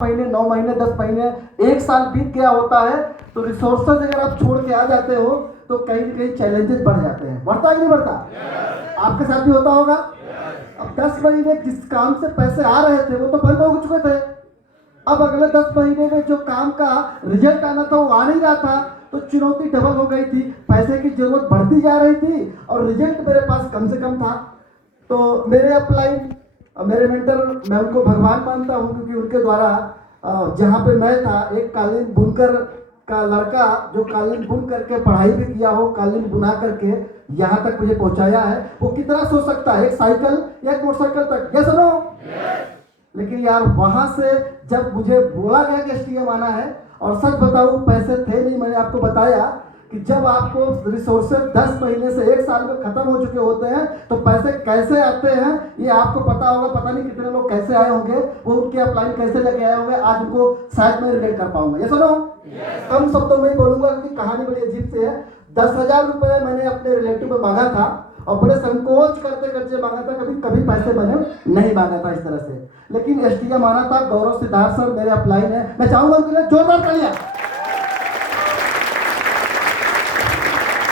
महीने 9 महीने 10 महीने 1 साल बीत गया होता है तो रिसोर्सेज अगर आप छोड़ के आ जाते हो तो कहीं ना कहीं चैलेंजेस बढ़ जाते हैं। बढ़ता है कि नहीं बढ़ता? आपके साथ भी होता होगा। अब 10 महीने जिस काम से पैसे आ रहे थे वो तो बंद हो चुके थे। अब अगले 10 महीने में जो काम का रिजल्ट आना था वो आ नहीं रहा था, तो चुनौती डबल हो गई थी। पैसे की जरूरत बढ़ती जा रही थी और रिजल्ट मेरे पास कम से कम था। तो मेरे अपलाइन मेरे मेंटर, मैं उनको भगवान मानता हूँ क्योंकि उनके द्वारा जहाँ पे मैं था, एक कालीन बुनकर का लड़का जो कालीन बुन करके पढ़ाई भी किया हो, कालीन बुना करके यहाँ तक मुझे पहुँचाया है। वो कितना सोच सकता है एक साइकिल या एक मोटरसाइकिल तक, ये सुनो। लेकिन यार वहां से जब मुझे बोला गया कि एसटीएम आना है, और सच बताऊं पैसे थे नहीं। मैंने आपको बताया कि जब आपको रिसोर्सेज 10 महीने से 1 साल में खत्म हो चुके होते हैं तो पैसे कैसे आते हैं ये आपको पता होगा। पता नहीं कितने लोग कैसे आए होंगे, वो उनके अपलाइन कैसे लेके आए होंगे, आज उनको शायद मैं रिलेट कर पाऊंगा। ये सुनो, कम शब्दों में बोलूंगा क्योंकि कहानी बड़ी अजीब से है। 10,000 रुपए मैंने अपने रिलेटिव में मांगा था और बड़े संकोच करते करते मांगा था। कभी कभी पैसे मैंने नहीं मांगा था इस तरह से, लेकिन एसटीएम आना था। गौरव सिद्धार्थ सर मेरे अपलाइन है, मैं चाहूंगा उनके लिए जोरदार तालियां।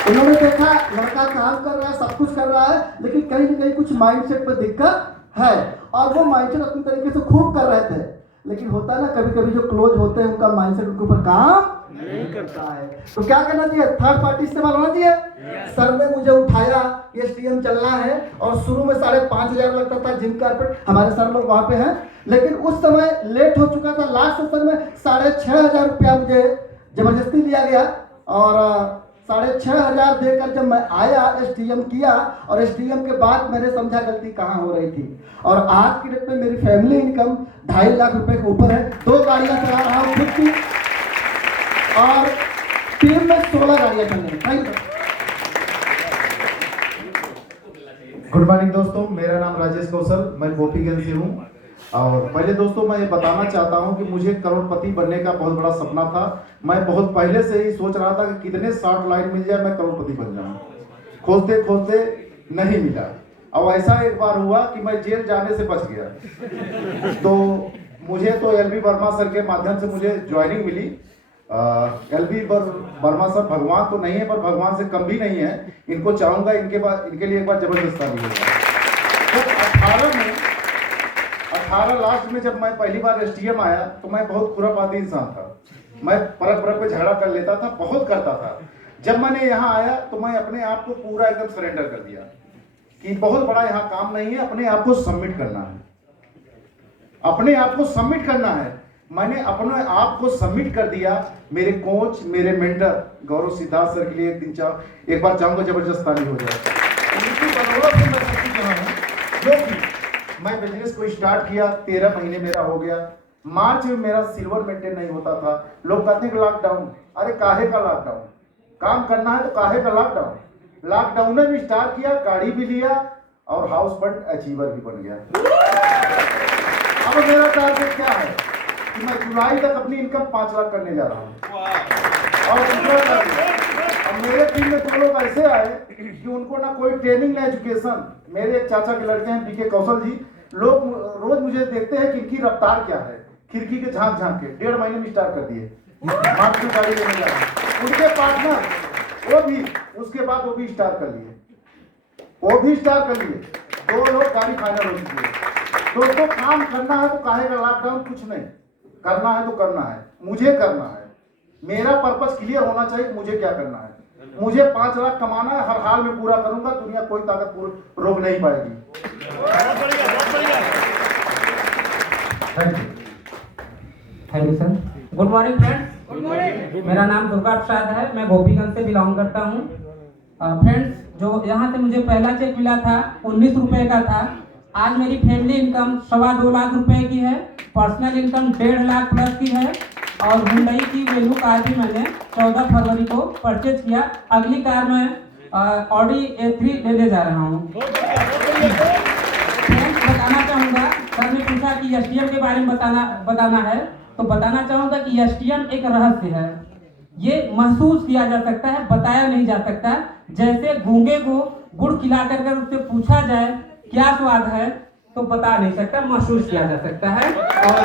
उन्होंने देखा लड़का काम कर रहा है, सब कुछ कर रहा है, लेकिन कहीं ना कहीं कुछ माइंडसेट में दिक्कत है और वो माइंडसेट अपनी तरीके से खूब कर रहे थे। लेकिन होता है ना कभी कभी जो क्लोज होते हैं उनका माइंडसेट उनके ऊपर काम नहीं करता है। तो क्या करना चाहिए? थर्ड पार्टी इस्तेमाल होना चाहिए। सर ने मुझे उठाया कि एसटीएम चलना है और शुरू में 5,500 लगता था जिम कारपेट, हमारे सर लोग वहां पे हैं, लेकिन उस समय लेट हो चुका था। लास्ट सेशन में 6,500 रुपया मुझे जबरदस्ती लिया गया और 6,500 देकर जब मैं आया एसटीएम किया और एसटीएम के बाद मैंने समझा गलती कहाँ हो रही थी। और आज की डेट में मेरी फैमिली इनकम 2.5 लाख रुपए के ऊपर है। 2 गाड़ियां चला रहा हूँ खुद की और टीम में 16 गाड़ियां चल रही हैं। गुड मॉर्निंग दोस्तों, मेरा नाम राजेश कौशल, मैं गोपीगंज से हूँ। और पहले दोस्तों मैं ये बताना चाहता हूँ कि मुझे करोड़पति बनने का बहुत बड़ा सपना था। मैं बहुत पहले से ही सोच रहा था कि कितने शॉर्ट लाइन मिल जाए मैं करोड़पति बन जाऊँ। खोजते खोजते नहीं मिला और ऐसा एक बार हुआ कि मैं जेल जाने से बच गया। तो मुझे तो एलबी वर्मा सर के माध्यम से मुझे ज्वाइनिंग मिली। एलबी वर्मा सर भगवान तो नहीं है पर भगवान से कम भी नहीं है। इनको चाहूँगा इनके लिए एक बार जबरदस्त ताली हो जाए। तो 18 लास्ट में जब मैं पहली बार एसटीएम आया तो मैं बहुत खुरापाती इंसान था। मैं परक पे झगड़ा कर लेता था, बहुत करता था। जब मैंने यहाँ आया तो मैं अपने आप को पूरा एकदम सरेंडर कर दिया कि बहुत बड़ा यहाँ काम नहीं है, अपने आप को सबमिट करना है, अपने आप को सबमिट करना है। मैंने अपने आप को सबमिट कर दिया। मेरे कोच, मेरे मेंटर गौरव सिद्धार्थ सर के लिए एक बार चाहूंगा जबरदस्त ताली हो जाए। उनकी बदौलत से मैं सफल रहा हूं, क्योंकि मैं बिजनेस को स्टार्ट किया, 13 महीने मेरा हो गया। मार्च में मेरा सिल्वर मेंटेन नहीं होता था। लोग कहते हैं लॉकडाउन, अरे काहे का लॉकडाउन? काम करना है तो काहे का लॉकडाउन? लॉकडाउन में भी स्टार्ट किया, गाड़ी भी लिया और हाउस फंड अचीवर भी बन गया। अब मेरा टारगेट क्या है कि मैं जुलाई तक अपनी इनकम 5 लाख करने जा रहा हूँ। और मेरे टीम में 2 लोग ऐसे आए कि उनको ना कोई ट्रेनिंग ना एजुकेशन। मेरे एक चाचा के लड़के हैं बीके कौशल जी, लोग रोज मुझे देखते हैं कि इनकी रफ्तार क्या है। खिड़की के झांक झांक के 1.5 महीने में स्टार्ट कर दिए। मार्केट गाड़ी लेने जा रहे हैं। उनके पार्टनर वो भी उसके बाद वो भी स्टार्ट कर लिए, 2 लोग गाड़ी फाइनल हो चुकी है। तो काम करना है तो काहे का लॉकडाउन? कुछ नहीं, करना है तो करना है, मुझे करना है। मेरा पर्पस क्लियर होना चाहिए, मुझे क्या करना है। मुझे 5 लाख कमाना है, हर हाल में पूरा करूंगा, दुनिया कोई ताकत रोक नहीं पाएगी। Thank you sir. Good morning friends. Good morning. मेरा नाम दुर्गा प्रसाद है, मैं गोपीगंज से बिलोंग करता हूँ। फ्रेंड्स, जो यहाँ से मुझे पहला चेक मिला था 19 रुपए का था। आज मेरी फैमिली इनकम 2.25 लाख रुपए की है, पर्सनल इनकम 1.5 लाख प्लस की है और हुंडई की वेन्यू कार भी मैंने 14 फरवरी को परचेज किया। अगली कार मैं ऑडी A3 लेने जा रहा हूँ। बताना चाहूँगा, सर ने पूछा कि एसटीएम के बारे में बताना है तो बताना चाहूँगा कि एसटीएम एक रहस्य है। ये महसूस किया जा सकता है, बताया नहीं जा सकता। जैसे गूंगे को गुड़ खिला कर उससे पूछा जाए क्या स्वाद है तो बता नहीं सकता, महसूस किया जा सकता है। और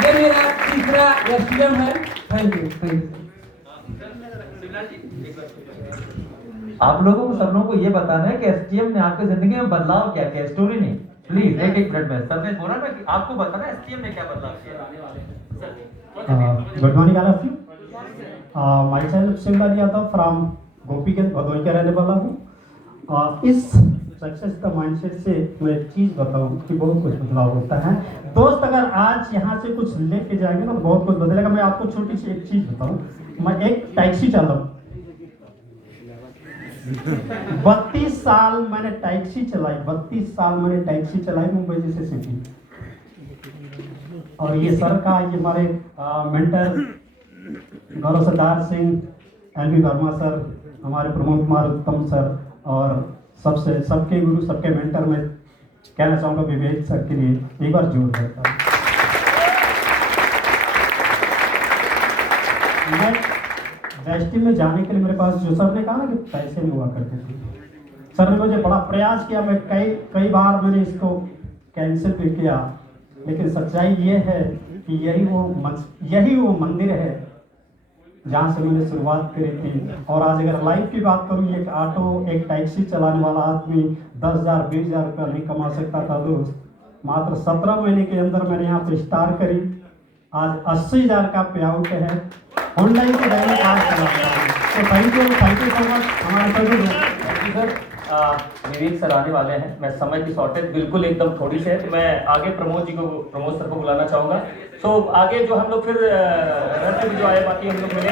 ये मेरा तीसरा एसटीएम है। Thank you, thank you. आप लोगों को, सब लोगों को ये बताना है कि एसटीएम ने आपकी जिंदगी में बदलाव क्या किया, स्टोरी नहीं। प्लीज एक एक मिनट में सर ने बोला ना कि आपको बताना एसटीएम ने क्या बदलाव किया। Good morning all of you. My self Shivlal Yadav from Gopiganj Bhadohi का रहने वाला हूँ। इस सक्सेस का माइंडसेट से मैं एक चीज़ बताऊँ कि बहुत कुछ बदलाव होता है। दोस्त अगर आज यहाँ से कुछ लेके जाएंगे ना तो बहुत कुछ बदलेगा। मैं आपको छोटी सी एक चीज़ बताऊँ। मैं एक टैक्सी चालक, 32 साल मैंने टैक्सी चलाई, 32 साल मैंने टैक्सी चलाई मुंबई जैसे सिटी। और ये सर का, ये हमारे मेंटर गौरव सरदार सिंह, एलबी वर्मा सर, हमारे प्रमोद कुमार उत्तम सर और सबके गुरु, सबके मेंटर में कहना चाहूँगा विवेक सर के लिए एक बार जोर देता हूँ। मैं वेस्टी में जाने के लिए मेरे पास, जो सर ने कहा ना कि पैसे नहीं हुआ करते थे, सर ने मुझे बड़ा प्रयास किया। मैं कई बार मैंने इसको कैंसिल भी किया, लेकिन सच्चाई ये है कि यही वो मंदिर है जहाँ से मैंने शुरुआत करी थी। और आज अगर लाइफ की बात करूँ, एक ऑटो, एक टैक्सी चलाने वाला आदमी 10,000 20,000 रुपया नहीं कमा सकता था दोस्त। मात्र 17 महीने के अंदर मैंने यहाँ पे स्टार्ट करी। आज 80,000 का पे आउट है। ऑनलाइन के दैनिक आज चलाता हूँ। तो थैंक यू सो मच हमारे सभी सर विवेक सर आने वाले हैं। मैं समय की शॉर्टेज बिल्कुल एकदम थोड़ी सी है, तो मैं आगे प्रमोद सर को बुलाना चाहूँगा। तो आगे जो हम लोग फिर जो आए बाकी हम लोग मिले।